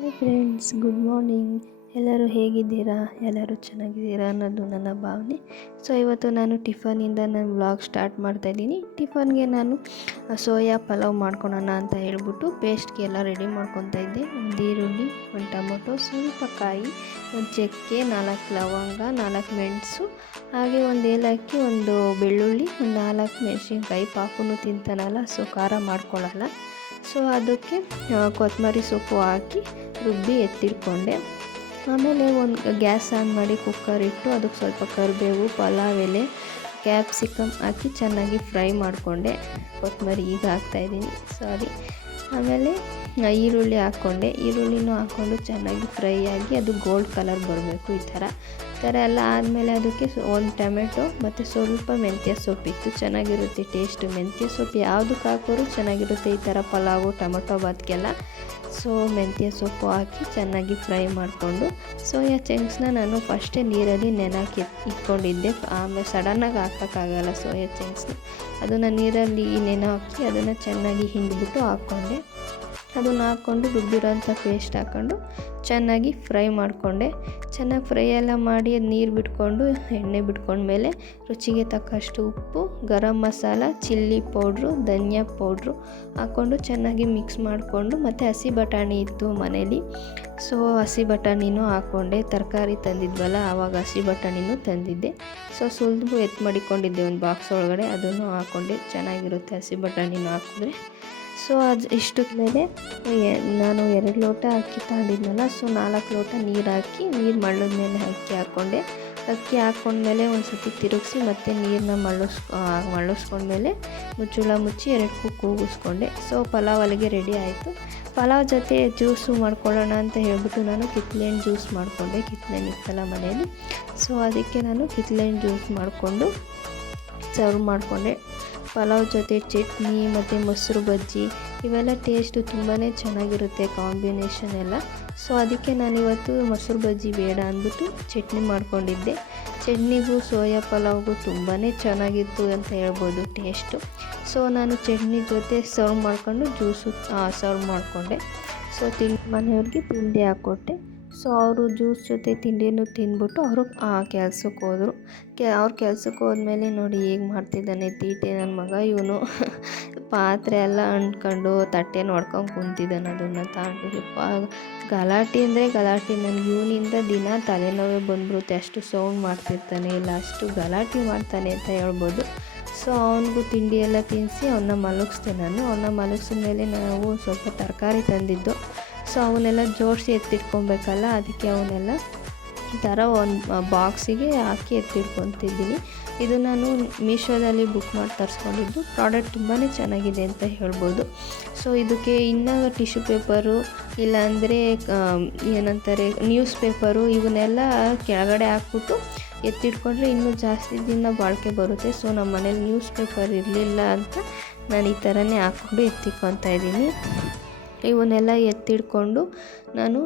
Hi friends, good morning. ಎಲ್ಲರೂ ಹೇಗಿದ್ದೀರಾ? ಎಲ್ಲರೂ ಚೆನ್ನಾಗಿದ್ದೀರಾ ಅನ್ನೋದು ನನ್ನ ಭಾವನೆ. ಸೊ ಇವತ್ತು ನಾನು ಟಿಫನಿಂದ ನಾನು ವ್ಲಾಗ್ ಸ್ಟಾರ್ಟ್ ಮಾಡ್ತಾಯಿದ್ದೀನಿ. ಟಿಫನ್ಗೆ ನಾನು ಸೋಯಾ ಪಲಾವ್ ಮಾಡ್ಕೊಳೋಣ ಅಂತ ಹೇಳ್ಬಿಟ್ಟು ಪೇಸ್ಟ್ಗೆ ಎಲ್ಲ ರೆಡಿ ಮಾಡ್ಕೊತಾ ಇದ್ದೆ. ಒಂದು ಈರುಳ್ಳಿ, ಒಂದು ಟೊಮೊಟೊ, ಸ್ವಲ್ಪ ಕಾಯಿ, ಒಂದು ಚಕ್ಕೆ, 4 ಲವಂಗ, 4 ಮೆಣಸು, ಹಾಗೆ ಒಂದು ಏಲಕ್ಕಿ, ಒಂದು ಬೆಳ್ಳುಳ್ಳಿ, ಒಂದು 4 ಮೆಣಸಿನ್ಕಾಯಿ. ಪಾಪುನು ತಿಂತಾನಲ್ಲ, ಸೊ ಖಾರ ಮಾಡ್ಕೊಳ್ಳಲ್ಲ. ಸೊ ಅದಕ್ಕೆ ಕೊತ್ತಂಬರಿ ಸೊಪ್ಪು ಹಾಕಿ ರುಬ್ಬಿ ಎತ್ತಿಟ್ಕೊಂಡೆ. ಆಮೇಲೆ ಒಂದು ಗ್ಯಾಸ್ ಆನ್ ಮಾಡಿ ಕುಕ್ಕರ್ ಇಟ್ಟು ಅದಕ್ಕೆ ಸ್ವಲ್ಪ ಕರಿಬೇವು, ಪಲಾವ್ ಎಲೆ, ಕ್ಯಾಪ್ಸಿಕಮ್ ಹಾಕಿ ಚೆನ್ನಾಗಿ ಫ್ರೈ ಮಾಡಿಕೊಂಡೆ. ಕೊತ್ತಂಬರಿ ಈಗ ಹಾಕ್ತಾಯಿದ್ದೀನಿ, ಆಮೇಲೆ ಈರುಳ್ಳಿ ಹಾಕ್ಕೊಂಡೆ. ಈರುಳ್ಳಿನೂ ಹಾಕ್ಕೊಂಡು ಚೆನ್ನಾಗಿ ಫ್ರೈ ಆಗಿ ಅದು ಗೋಲ್ಡ್ ಕಲರ್ ಬರಬೇಕು. ಈ ಥರ ಎಲ್ಲ ಆದಮೇಲೆ ಅದಕ್ಕೆ ಒಂದು ಟೊಮೆಟೊ ಮತ್ತು ಸ್ವಲ್ಪ ಮೆಂತ್ಯ ಸೊಪ್ಪಿತ್ತು. ಚೆನ್ನಾಗಿರುತ್ತೆ ಟೇಸ್ಟು. ಮೆಂತ್ಯ ಸೊಪ್ಪು ಯಾವುದಕ್ಕೆ ಹಾಕೋರು ಚೆನ್ನಾಗಿರುತ್ತೆ ಈ ಥರ ಪಲಾವು, ಟೊಮೊಟೊ ಬಾತ್ಗೆಲ್ಲ. ಸೊ ಮೆಂತ್ಯ ಸೊಪ್ಪು ಹಾಕಿ ಚೆನ್ನಾಗಿ ಫ್ರೈ ಮಾಡಿಕೊಂಡು ಸೋಯಾ ಚಂಕ್ಸ್ನ ನಾನು ಫಸ್ಟೇ ನೀರಲ್ಲಿ ನೆನೆಹಾಕಿ ಇಟ್ಕೊಂಡಿದ್ದೆ. ಆಮೇಲೆ ಸಡನ್ನಾಗಿ ಹಾಕೋಕ್ಕಾಗಲ್ಲ ಸೋಯಾ ಚಂಕ್ಸ್ನ. ಅದನ್ನು ನೀರಲ್ಲಿ ನೆನೆ ಹಾಕಿ ಅದನ್ನು ಚೆನ್ನಾಗಿ ಹಿಂಡಿಬಿಟ್ಟು ಹಾಕ್ಕೊಂಡೆ. ಅದನ್ನು ಹಾಕ್ಕೊಂಡು ರುಬ್ಬಿರೋಂಥ ಪೇಸ್ಟ್ ಹಾಕ್ಕೊಂಡು ಚೆನ್ನಾಗಿ ಫ್ರೈ ಮಾಡಿಕೊಂಡೆ. ಚೆನ್ನಾಗಿ ಫ್ರೈ ಎಲ್ಲ ಮಾಡಿ ಅದು ನೀರು ಬಿಟ್ಕೊಂಡು ಎಣ್ಣೆ ಬಿಟ್ಕೊಂಡ್ಮೇಲೆ ರುಚಿಗೆ ತಕ್ಕಷ್ಟು ಉಪ್ಪು, ಗರಂ ಮಸಾಲ, ಚಿಲ್ಲಿ ಪೌಡ್ರು, ಧನಿಯಾ ಪೌಡ್ರು ಹಾಕ್ಕೊಂಡು ಚೆನ್ನಾಗಿ ಮಿಕ್ಸ್ ಮಾಡಿಕೊಂಡು, ಮತ್ತು ಹಸಿ ಬಟಾಣಿ ಇತ್ತು ಮನೇಲಿ. ಸೊ ಹಸಿ ಬಟಾಣಿನೂ ಹಾಕ್ಕೊಂಡೆ. ತರಕಾರಿ ತಂದಿದ್ವಲ್ಲ ಆವಾಗ ಹಸಿ ಬಟಾಣಿನೂ ತಂದಿದ್ದೆ. ಸೊ ಸುಲಿದು ಎತ್ತು ಮಾಡಿಕೊಂಡಿದ್ದೆ ಒಂದು ಬಾಕ್ಸ್ ಒಳಗಡೆ, ಅದನ್ನು ಹಾಕ್ಕೊಂಡೆ. ಚೆನ್ನಾಗಿರುತ್ತೆ ಹಸಿ ಬಟಾಣಿನೂ ಹಾಕಿದ್ರೆ. ಸೊ ಅದು ಇಷ್ಟದ ಮೇಲೆ ನಾನು 2 ಲೋಟ ಅಕ್ಕಿ ತಗೊಂಡಿದ್ನಲ್ಲ, ಸೊ 4 ಲೋಟ ನೀರು ಹಾಕಿ, ನೀರು ಮಳ್ಳದ ಮೇಲೆ ಅಕ್ಕಿ ಹಾಕ್ಕೊಂಡೆ. ಅಕ್ಕಿ ಹಾಕ್ಕೊಂಡ್ಮೇಲೆ ಒಂದು ಸತಿ ತಿರುಗಿಸಿ ಮತ್ತು ನೀರನ್ನ ಮಳ್ಳಿಸ್ಕೊಂಡ್ಮೇಲೆ ಮುಚ್ಚಳ ಮುಚ್ಚಿ 2 ಕೂಗಿಸ್ಕೊಂಡೆ. ಸೊ ಪಲಾವ್ ಅಲ್ಲಿಗೆ ರೆಡಿ ಆಯಿತು. ಪಲಾವ್ ಜೊತೆ ಜ್ಯೂಸು ಮಾಡ್ಕೊಳ್ಳೋಣ ಅಂತ ಹೇಳ್ಬಿಟ್ಟು ನಾನು ಕಿತ್ಳೆಹಣ್ಣು ಜ್ಯೂಸ್ ಮಾಡಿಕೊಂಡೆ. ಕಿತ್ಳೆಹಣ್ಣು ಇತ್ತಲ್ಲ ಮನೇಲಿ, ಸೊ ಅದಕ್ಕೆ ನಾನು ಕಿತ್ಳೆಹಣ್ಣು ಜ್ಯೂಸ್ ಮಾಡಿಕೊಂಡು ಸರ್ವ್ ಮಾಡಿಕೊಂಡೆ. ಪಲಾವ್ ಜೊತೆ ಚಟ್ನಿ ಮತ್ತು ಮೊಸರು ಬಜ್ಜಿ ಇವೆಲ್ಲ ಟೇಸ್ಟು ತುಂಬಾ ಚೆನ್ನಾಗಿರುತ್ತೆ ಕಾಂಬಿನೇಷನ್ ಎಲ್ಲ. ಸೊ ಅದಕ್ಕೆ ನಾನಿವತ್ತು ಮೊಸರು ಬಜ್ಜಿ ಬೇಡ ಅಂದ್ಬಿಟ್ಟು ಚಟ್ನಿ ಮಾಡ್ಕೊಂಡಿದ್ದೆ. ಚಟ್ನಿಗೂ ಸೋಯಾ ಪಲಾವ್ಗೂ ತುಂಬಾ ಚೆನ್ನಾಗಿತ್ತು ಅಂತ ಹೇಳ್ಬೋದು ಟೇಸ್ಟು. ಸೊ ನಾನು ಚಟ್ನಿ ಜೊತೆ ಸರ್ವ್ ಮಾಡ್ಕೊಂಡು ಜ್ಯೂಸು ಸರ್ವ್ ಮಾಡಿಕೊಂಡೆ. ಸೊ ಮನೆಯವ್ರಿಗೆ ತಿಂಡಿ ಹಾಕ್ಕೊಟ್ಟೆ. ಸೊ ಅವರು ಜ್ಯೂಸ್ ಜೊತೆ ತಿಂಡಿನೂ ತಿಂದ್ಬಿಟ್ಟು ಅವರು ಕೆಲ್ಸಕ್ಕೆ ಹೋದರು. ಅವ್ರು ಕೆಲ್ಸಕ್ಕೆ ಹೋದ್ಮೇಲೆ ನೋಡಿ ಹೇಗೆ ಮಾಡ್ತಿದ್ದಾನೆ ತೀಟೆ ನನ್ನ ಮಗ. ಇವನು ಪಾತ್ರೆ ಎಲ್ಲ ಅಂಟ್ಕೊಂಡು ತಟ್ಟೆ ನೋಡ್ಕೊಂಡು ಕುಂತಿದ್ದಾನೆ. ಅದನ್ನು ತಗೊಂಡು ಗಲಾಟೆ ಅಂದರೆ ಗಲಾಟೆ. ನನಗೆ ಇವನಿಂದ ದಿನ ತಲೆನೋವೇ ಬಂದ್ಬಿಡುತ್ತೆ. ಅಷ್ಟು ಸೌಂಡ್ ಮಾಡ್ತಿರ್ತಾನೆ, ಇಲ್ಲ ಅಷ್ಟು ಗಲಾಟೆ ಮಾಡ್ತಾನೆ ಅಂತ ಹೇಳ್ಬೋದು. ಸೊ ಅವನಿಗೂ ತಿಂಡಿ ಎಲ್ಲ ತಿನ್ನಿಸಿ ಅವನ್ನ ಮಲಗಿಸ್ದೆ ನಾನು. ಅವನ್ನ ಮಲಗಿಸಿದ ಮೇಲೆ ನಾವು ಸ್ವಲ್ಪ ತರಕಾರಿ ತಂದಿದ್ದು. ಸೊ ಅವನ್ನೆಲ್ಲ ಜೋಡಿಸಿ ಎತ್ತಿಟ್ಕೊಬೇಕಲ್ಲ, ಅದಕ್ಕೆ ಅವನ್ನೆಲ್ಲ ಈ ಥರ ಒಂದು ಬಾಕ್ಸಿಗೆ ಹಾಕಿ ಎತ್ತಿಟ್ಕೊತಿದ್ದೀನಿ. ಇದು ನಾನು ಮೀಶೋದಲ್ಲಿ ಬುಕ್ ಮಾಡಿ ತರಿಸ್ಕೊಂಡಿದ್ದು. ಪ್ರಾಡಕ್ಟ್ ತುಂಬಾ ಚೆನ್ನಾಗಿದೆ ಅಂತ ಹೇಳ್ಬೋದು. ಸೊ ಇದಕ್ಕೆ ಇನ್ನೂ ಟಿಶ್ಯೂ ಪೇಪರು, ಇಲ್ಲಾಂದರೆ ಏನಂತಾರೆ ನ್ಯೂಸ್ ಪೇಪರು, ಇವನ್ನೆಲ್ಲ ಕೆಳಗಡೆ ಹಾಕ್ಬಿಟ್ಟು ಎತ್ತಿಟ್ಕೊಂಡ್ರೆ ಇನ್ನೂ ಜಾಸ್ತಿ ದಿನ ಬಾಳಿಕೆ ಬರುತ್ತೆ. ಸೊ ನಮ್ಮ ಮನೇಲಿ ನ್ಯೂಸ್ ಪೇಪರ್ ಇರಲಿಲ್ಲ ಅಂತ ನಾನು ಈ ಥರನೇ ಹಾಕ್ಕೊಂಡು ಎತ್ತಿಟ್ಕೊತಾ ಇದ್ದೀನಿ. ಇವನ್ನೆಲ್ಲ ಎತ್ತಿಡ್ಕೊಂಡು ನಾನು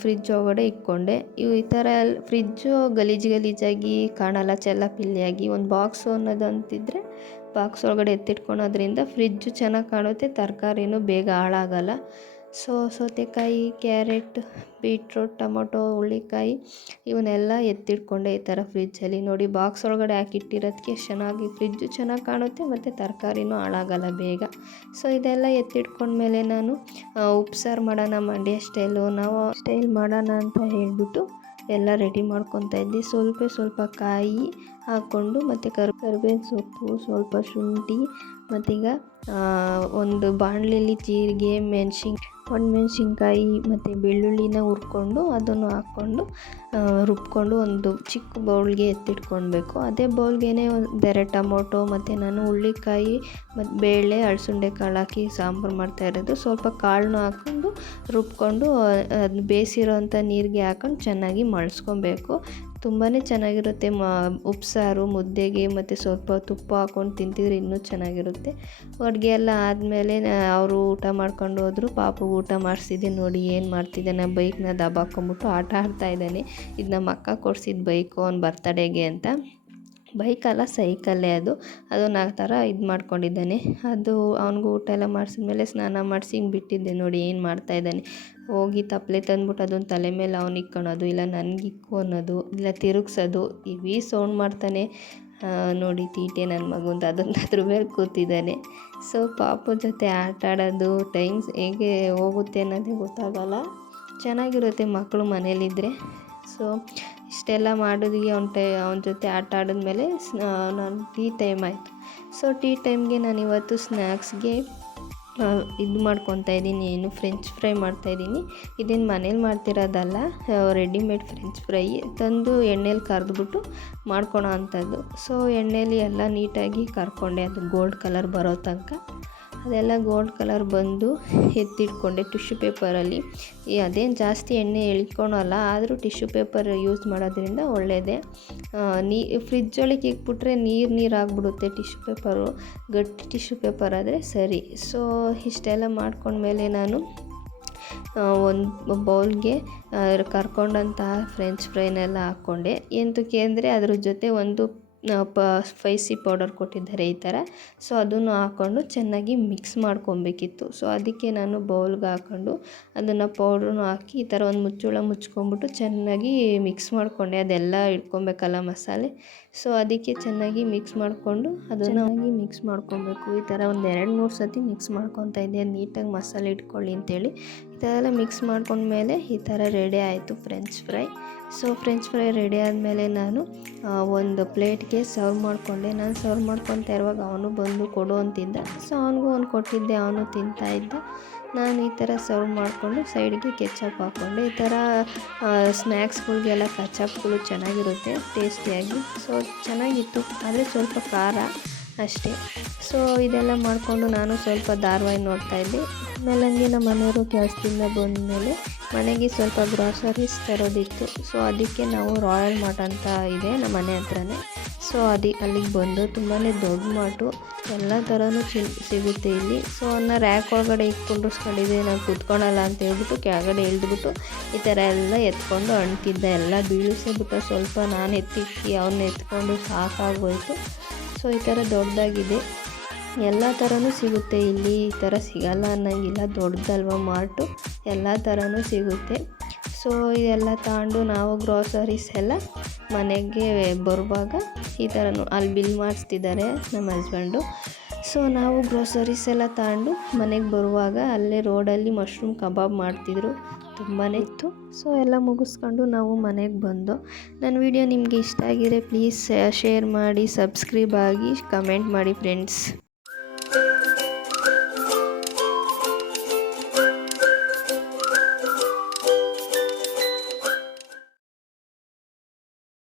ಫ್ರಿಜ್ ಒಳಗಡೆ ಇಟ್ಕೊಂಡೆ. ಈ ಥರ ಫ್ರಿಜ್ಜು ಗಲೀಜಾಗಿ ಕಾಣಲ್ಲ, ಚೆಲ್ಲಾಪಿಲ್ಲಿಯಾಗಿ. ಒಂದು ಬಾಕ್ಸು ಅನ್ನೋದಂತಿದ್ರೆ ಬಾಕ್ಸ್ ಒಳಗಡೆ ಎತ್ತಿಟ್ಕೊಳೋದ್ರಿಂದ ಫ್ರಿಜ್ಜು ಚೆನ್ನಾಗಿ ಕಾಣುತ್ತೆ, ತರಕಾರಿನೂ ಬೇಗ ಹಾಳಾಗಲ್ಲ. ಸೊ ಸೌತೆಕಾಯಿ, ಕ್ಯಾರೆಟ್, ಬೀಟ್ರೋಟ್, ಟೊಮೊಟೊ, ಹುಳ್ಳಿಕಾಯಿ ಇವನ್ನೆಲ್ಲ ಎತ್ತಿಟ್ಕೊಂಡೆ ಈ ಥರ ಫ್ರಿಜ್ಜಲ್ಲಿ. ನೋಡಿ ಬಾಕ್ಸ್ ಒಳಗಡೆ ಹಾಕಿಟ್ಟಿರೋದಕ್ಕೆ ಚೆನ್ನಾಗಿ ಫ್ರಿಜ್ಜು ಚೆನ್ನಾಗಿ ಕಾಣುತ್ತೆ ಮತ್ತು ತರಕಾರಿನೂ ಹಾಳಾಗಲ್ಲ ಬೇಗ. ಸೊ ಇದೆಲ್ಲ ಎತ್ತಿಟ್ಕೊಂಡ್ಮೇಲೆ ನಾನು ಉಪ್ಸಾರು ಮಾಡೋಣ ಮಂಡ್ಯ ಸ್ಟೈಲು, ನಾವು ಸ್ಟೈಲ್ ಮಾಡೋಣ ಅಂತ ಹೇಳ್ಬಿಟ್ಟು ಎಲ್ಲ ರೆಡಿ ಮಾಡ್ಕೊತಾ ಇದ್ದೆ. ಸ್ವಲ್ಪ ಕಾಯಿ ಹಾಕ್ಕೊಂಡು ಮತ್ತು ಕರಿಬೇವಿನ ಸೊಪ್ಪು, ಸ್ವಲ್ಪ ಶುಂಠಿ, ಮತ್ತೀಗ ಒಂದು ಬಾಣಲೆಯಲ್ಲಿ ಜೀರಿಗೆ, ಒಣಮೆಣ್ಸಿನ್ಕಾಯಿ ಮತ್ತು ಬೆಳ್ಳುಳ್ಳಿನ ಹುರ್ಕೊಂಡು ಅದನ್ನು ಹಾಕ್ಕೊಂಡು ರುಬ್ಕೊಂಡು ಒಂದು ಚಿಕ್ಕ ಬೌಲ್ಗೆ ಎತ್ತಿಟ್ಕೊಳ್ಬೇಕು. ಅದೇ ಬೌಲ್ಗೆ ಒಂದೆರಡು ಟೊಮೊಟೊ ಮತ್ತು ನಾನು ಹುಳ್ಳಿಕಾಯಿ ಮತ್ತು ಬೇಳೆ, ಅಳಸಂಡೆ ಕಾಳು ಹಾಕಿ ಸಾಂಬಾರು ಮಾಡ್ತಾಯಿರೋದು. ಸ್ವಲ್ಪ ಕಾಳನ್ನೂ ಹಾಕ್ಕೊಂಡು ರುಬ್ಕೊಂಡು ಅದು ಬೇಯಿಸಿರೋಂಥ ನೀರಿಗೆ ಹಾಕ್ಕೊಂಡು ಚೆನ್ನಾಗಿ ಮಳ್ಸ್ಕೊಬೇಕು. ತುಂಬಾ ಚೆನ್ನಾಗಿರುತ್ತೆ ಉಪ್ಸಾರು ಮುದ್ದೆಗೆ, ಮತ್ತು ಸ್ವಲ್ಪ ತುಪ್ಪ ಹಾಕ್ಕೊಂಡು ತಿಂತಿದ್ರೆ ಇನ್ನೂ ಚೆನ್ನಾಗಿರುತ್ತೆ. ಅಡುಗೆ ಎಲ್ಲ ಆದಮೇಲೆ ಅವರು ಊಟ ಮಾಡ್ಕೊಂಡು ಹೋದರು. ಪಾಪು ಊಟ ಮಾಡಿಸಿದ್ದೆ. ನೋಡಿ ಏನು ಮಾಡ್ತಿದ್ದಾನೆ, ಬೈಕ್ನ ದಬಾಕೊಂಬಿಟ್ಟು ಆಟ ಆಡ್ತಾಯಿದ್ದಾನೆ. ಇದು ನಮ್ಮ ಅಕ್ಕ ಕೊಡಿಸಿದ ಬೈಕು ಅವ್ನ ಬರ್ತಡೇಗೆ ಅಂತ. ಬೈಕಲ್ಲ ಸೈಕಲ್ಲೇ ಅದು. ಅದನ್ನು ಆ ಥರ ಇದು ಮಾಡ್ಕೊಂಡಿದ್ದಾನೆ. ಅದು ಅವ್ನಿಗೂ ಊಟ ಎಲ್ಲ ಮಾಡಿಸಿದ್ಮೇಲೆ ಸ್ನಾನ ಮಾಡಿಸಿ ಹಿಂಗೆ ಬಿಟ್ಟಿದ್ದೆ ನೋಡಿ ಏನು ಮಾಡ್ತಾಯಿದ್ದಾನೆ. ಹೋಗಿ ತಪ್ಪಲೆ ತಂದ್ಬಿಟ್ಟು ಅದನ್ನು ತಲೆ ಮೇಲೆ ಅವ್ನು ಇಕ್ಕೊಳೋದು, ಇಲ್ಲ ನನಗೆ ಇಕ್ಕು ಅನ್ನೋದು, ಇಲ್ಲ ತಿರುಗ್ಸೋದು, ಇವಿ ಸೌಂಡ್ ಮಾಡ್ತಾನೆ. ನೋಡಿ ತೀಟೆ ನನ್ನ ಮಗುಂದು ಅದ್ರ ಮೇಲೆ ಕೂತಿದ್ದಾನೆ. ಸೊ ಪಾಪು ಜೊತೆ ಆಟ ಆಡೋದು ಟೈಮ್ಸ್ ಹೇಗೆ ಹೋಗುತ್ತೆ ಅನ್ನೋದೇ ಗೊತ್ತಾಗಲ್ಲ. ಚೆನ್ನಾಗಿರುತ್ತೆ ಮಕ್ಕಳು ಮನೇಲಿದ್ದರೆ. ಸೊ ಇಷ್ಟೆಲ್ಲ ಮಾಡೋದಿಗೆ ಅವನ ಜೊತೆ ಆಟ ಆಡಿದ್ಮೇಲೆ ನಾನು ಟೀ ಟೈಮ್ ಆಯಿತು. ಸೊ ಟೀ ಟೈಮ್ಗೆ ನಾನು ಇವತ್ತು ಸ್ನ್ಯಾಕ್ಸ್ಗೆ ಇದು ಮಾಡ್ಕೊತಾ ಇದ್ದೀನಿ, ಏನು ಫ್ರೆಂಚ್ ಫ್ರೈ ಮಾಡ್ತಾಯಿದ್ದೀನಿ. ಇದೇನು ಮನೇಲಿ ಮಾಡ್ತಿರೋದಲ್ಲ, ರೆಡಿಮೇಡ್ ಫ್ರೆಂಚ್ ಫ್ರೈ ತಂದು ಎಣ್ಣೆಲಿ ಕರೆದ್ಬಿಟ್ಟು ಮಾಡ್ಕೊಳೋ ಅಂಥದ್ದು. ಸೊ ಎಣ್ಣೆಲಿ ಎಲ್ಲ ನೀಟಾಗಿ ಕರ್ಕೊಂಡೆ, ಅದು ಗೋಲ್ಡ್ ಕಲರ್ ಬರೋ ತನಕ. ಅದೆಲ್ಲ ಗೋಲ್ಡ್ ಕಲರ್ ಬಂದು ಎತ್ತಿಟ್ಕೊಂಡೆ ಟಿಶ್ಯೂ ಪೇಪರಲ್ಲಿ. ಅದೇನು ಜಾಸ್ತಿ ಎಣ್ಣೆ ಎಳ್ಕೊಳಲ್ಲ, ಆದರೂ ಟಿಶ್ಯೂ ಪೇಪರ್ ಯೂಸ್ ಮಾಡೋದ್ರಿಂದ ಒಳ್ಳೆಯದೇ. ಫ್ರಿಜ್ಜೊಳಗೆ ಇಕ್ಬಿಟ್ರೆ ನೀರು ಆಗಿಬಿಡುತ್ತೆ ಟಿಶ್ಯೂ ಪೇಪರು. ಗಟ್ಟಿ ಟಿಶ್ಯೂ ಪೇಪರ್ ಆದರೆ ಸರಿ. ಸೊ ಇಷ್ಟೆಲ್ಲ ಮಾಡ್ಕೊಂಡ್ಮೇಲೆ ನಾನು ಒಂದು ಬೌಲ್ಗೆ ಕರ್ಕೊಂಡಂತಹ ಫ್ರೆಂಚ್ ಫ್ರೈನೆಲ್ಲ ಹಾಕ್ಕೊಂಡೆ. ಎಂತಕ್ಕೆ ಅಂದರೆ ಅದ್ರ ಜೊತೆ ಒಂದು ಸ್ಪೈಸಿ ಪೌಡರ್ ಕೊಟ್ಟಿದ್ದಾರೆ ಈ ಥರ. ಸೊ ಅದನ್ನು ಹಾಕ್ಕೊಂಡು ಚೆನ್ನಾಗಿ ಮಿಕ್ಸ್ ಮಾಡ್ಕೊಬೇಕಿತ್ತು. ಸೊ ಅದಕ್ಕೆ ನಾನು ಬೌಲ್ಗೆ ಹಾಕ್ಕೊಂಡು ಅದನ್ನು ಪೌಡ್ರನ್ನು ಹಾಕಿ ಈ ಥರ ಒಂದು ಮುಚ್ಚಳ ಮುಚ್ಕೊಂಬಿಟ್ಟು ಚೆನ್ನಾಗಿ ಮಿಕ್ಸ್ ಮಾಡಿಕೊಂಡೆ. ಅದೆಲ್ಲ ಇಟ್ಕೊಬೇಕಲ್ಲ ಮಸಾಲೆ. ಸೊ ಅದಕ್ಕೆ ಚೆನ್ನಾಗಿ ಮಿಕ್ಸ್ ಮಾಡಿಕೊಂಡು ಅದನ್ನು ಮಿಕ್ಸ್ ಮಾಡ್ಕೊಬೇಕು. ಈ ಥರ ಒಂದು 2-3 ಸತಿ ಮಿಕ್ಸ್ ಮಾಡ್ಕೊತಾ ಇದ್ದೆ, ನೀಟಾಗಿ ಮಸಾಲೆ ಇಟ್ಕೊಳ್ಳಿ ಅಂತೇಳಿ. ಈ ಥರ ಎಲ್ಲ ಮಿಕ್ಸ್ ಮಾಡ್ಕೊಂಡ್ಮೇಲೆ ಈ ಥರ ರೆಡಿ ಆಯಿತು French fry. So French fry ready ಆದಮೇಲೆ ನಾನು ಒಂದು ಪ್ಲೇಟ್ಗೆ ಸರ್ವ್ ಮಾಡಿಕೊಂಡೆ. ನಾನು ಸರ್ವ್ ಮಾಡ್ಕೊತಾ ಇರುವಾಗ ಅವನು ಬಂದು ಕೊಡು ಅಂತಿದ್ದ. ಸೊ ಅವನಿಗೂ ಒಂದು ಕೊಟ್ಟಿದ್ದೆ, ಅವನು ತಿಂತಾಯಿದ್ದ. ನಾನು ಈ ಥರ ಸರ್ವ್ ಮಾಡಿಕೊಂಡು ಸೈಡ್ಗೆ ಕೆಚಪ್ ಹಾಕ್ಕೊಂಡೆ. ಈ ಥರ ಸ್ನ್ಯಾಕ್ಸ್ಗಳಿಗೆಲ್ಲ ಕೆಚಪ್ಗಳು ಚೆನ್ನಾಗಿರುತ್ತೆ ಟೇಸ್ಟಿಯಾಗಿ. ಸೊ ಚೆನ್ನಾಗಿತ್ತು, ಆದರೆ ಸ್ವಲ್ಪ ಖಾರ ಅಷ್ಟೇ. ಸೊ ಇದೆಲ್ಲ ಮಾಡಿಕೊಂಡು ನಾನು ಸ್ವಲ್ಪ ಧಾರಾವಾಹಿ ನೋಡ್ತಾಯಿದ್ದೆ. ಆಮೇಲೆ ಹಂಗೆ ನಮ್ಮ ಮನೆಯವರು ಕೆಲಸದಿಂದ ಬಂದಮೇಲೆ ಮನೆಗೆ ಸ್ವಲ್ಪ ಗ್ರಾಸರೀಸ್ ತರೋದಿತ್ತು. ಸೊ ಅದಕ್ಕೆ ನಾವು ರಾಯಲ್ ಮಾರ್ಟ್ ಅಂತ ಇದೆ ನಮ್ಮ ಮನೆ ಹತ್ರನೇ. ಸೊ ಅಲ್ಲಿಗೆ ಬಂದು ತುಂಬಾ ದೊಡ್ಡ ಮಾರ್ಟು, ಎಲ್ಲ ಥರನೂ ಸಿಗುತ್ತೆ ಇಲ್ಲಿ. ಸೊ ಅವನ್ನ ರ್ಯಾಕ್ ಒಳಗಡೆ ಕುಂಡ್ರಿಸ್ಕೊಂಡಿದ್ದೆ, ನಾನು ಕೂತ್ಕೊಳಲ್ಲ ಅಂತ ಹೇಳ್ಬಿಟ್ಟು ಕೆಳಗಡೆ ಇಳಿದ್ಬಿಟ್ಟು ಈ ಥರ ಎಲ್ಲ ಎತ್ಕೊಂಡು ಅಂಟಿದ್ದೆ. ಎಲ್ಲ ಬೀಳಿಸಿಬಿಟ್ಟು ಸ್ವಲ್ಪ ನಾನು ಎತ್ತಿಕ್ಕಿ ಅವನ್ನ ಎತ್ಕೊಂಡು ಸಾಕಾಗೋಯಿತು. ಸೊ ಈ ಥರ ದೊಡ್ಡದಾಗಿದೆ, ಎಲ್ಲ ಥರನೂ ಸಿಗುತ್ತೆ ಇಲ್ಲಿ. ಈ ಥರ ಸಿಗಲ್ಲ ಅನ್ನೋಂಗಿಲ್ಲ, ದೊಡ್ಡದಲ್ವ ಮಾರ್ಟು, ಎಲ್ಲ ಥರನೂ ಸಿಗುತ್ತೆ. ಸೊ ಇದೆಲ್ಲ ತಗೊಂಡು ನಾವು ಗ್ರೋಸರೀಸ್ ಎಲ್ಲ ಮನೆಗೆ ಬರುವಾಗ ಈ ಥರನೂ ಅಲ್ಲಿ ಬಿಲ್ ಮಾಡಿಸ್ತಿದ್ದಾರೆ ನಮ್ಮ ಹಸ್ಬೆಂಡು. ಸೊ ನಾವು ಗ್ರೋಸರೀಸ್ ಎಲ್ಲ ತಗೊಂಡು ಮನೆಗೆ ಬರುವಾಗ ಅಲ್ಲೇ ರೋಡಲ್ಲಿ ಮಶ್ರೂಮ್ ಕಬಾಬ್ ಮಾಡ್ತಿದ್ರು, ತುಂಬಾ ಇತ್ತು. ಸೊ ಎಲ್ಲ ಮುಗಿಸ್ಕೊಂಡು ನಾವು ಮನೆಗೆ ಬಂದು. ನನ್ನ ವಿಡಿಯೋ ನಿಮಗೆ ಇಷ್ಟ ಆಗಿದ್ರೆ ಪ್ಲೀಸ್ ಶೇರ್ ಮಾಡಿ, ಸಬ್ಸ್ಕ್ರೈಬ್ ಆಗಿ, ಕಮೆಂಟ್ ಮಾಡಿ ಫ್ರೆಂಡ್ಸ್.